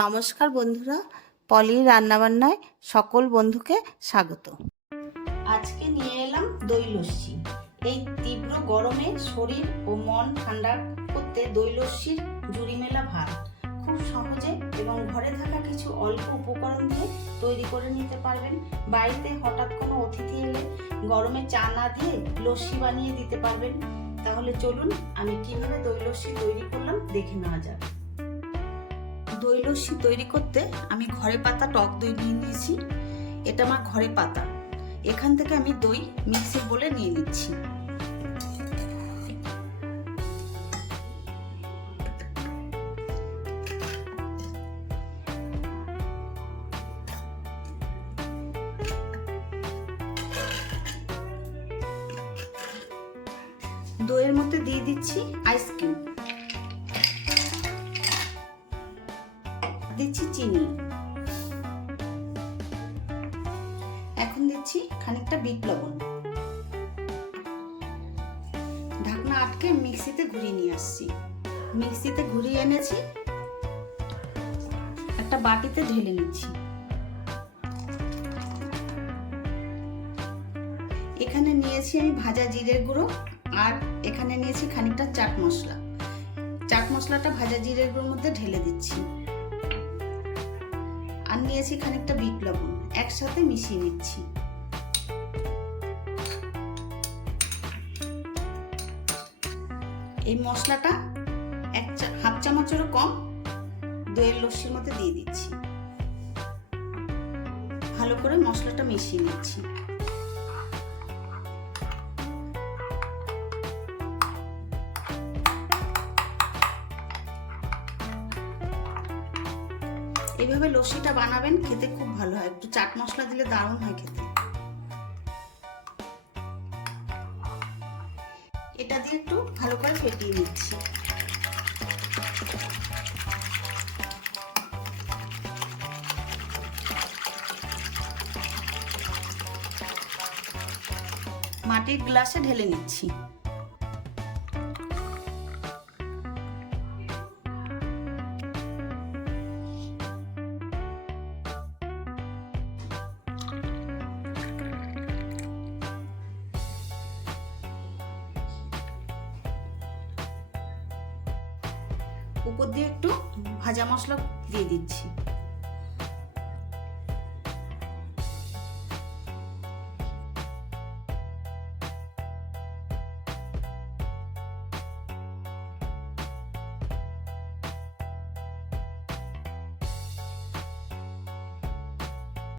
নমস্কার বন্ধুরা, পলির রান্নাবান্নায় সকল বন্ধুকে স্বাগত। আজকে নিয়ে এলাম দই লস্যি। এই তীব্র গরমে শরীর ও মন ঠান্ডা করতে দই লস্যির জুড়ি মেলা ভার খুব সহজে এবং ঘরে থাকা কিছু অল্প উপকরণ দিয়ে তৈরি করে নিতে পারবেন। বাড়িতে হঠাৎ কোনো অতিথি এলে গরমে চা না দিয়ে লস্যি বানিয়ে দিতে পারবেন। তাহলে চলুন আমি কিভাবে দই লস্যি তৈরি করলাম দেখে নেওয়া যাক। দই লস্যি তৈরি করতে আমি ঘরে পাতা টক দই নিয়ে নিয়েছি। এটা আমার ঘরে পাতা। এখান থেকে আমি দই মিক্সির বোলে নিয়ে নিচ্ছি। দইয়ের মধ্যে দিয়ে দিচ্ছি আইসক্রিম, দিচ্ছি চিনি, এখন দিচ্ছি খানিকটা বিট লবণ। ঢাকনা আটকে মিক্সিতে ঘুরিয়ে নিয়ে আসছি। মিক্সিতে ঘুরিয়ে এনেছি, একটা বাটিতে ঢেলে নিচ্ছি। এখানে নিয়েছি আমি ভাজা জিরের গুঁড়ো, আর এখানে নিয়েছি খানিকটা চাট মশলা। চাট মশলাটা ভাজা জিরের গুঁড়োর মধ্যে ঢেলে দিচ্ছি, আর নিয়েছি খানিকটা বিট লবণ। একসাথে মিশিয়ে নিচ্ছি। এই মশলাটা হাফ চামচেরও কম দইয়ের লস্যির মধ্যে দিয়ে দিচ্ছি। ভালো করে মশলাটা মিশিয়ে নিচ্ছি। এইভাবে লস্যিটা বানাবেন, খেতে খুব ভালো হয়। একটু চাট মশলা দিলে দারুণ হয় খেতে। এটা দিয়ে একটু ভালো করে ফেটিয়ে নিচ্ছি। মাটির গ্লাসে ঢেলে নিচ্ছি। উপর দিয়ে একটু ভাজা মশলা দিয়ে দিচ্ছি।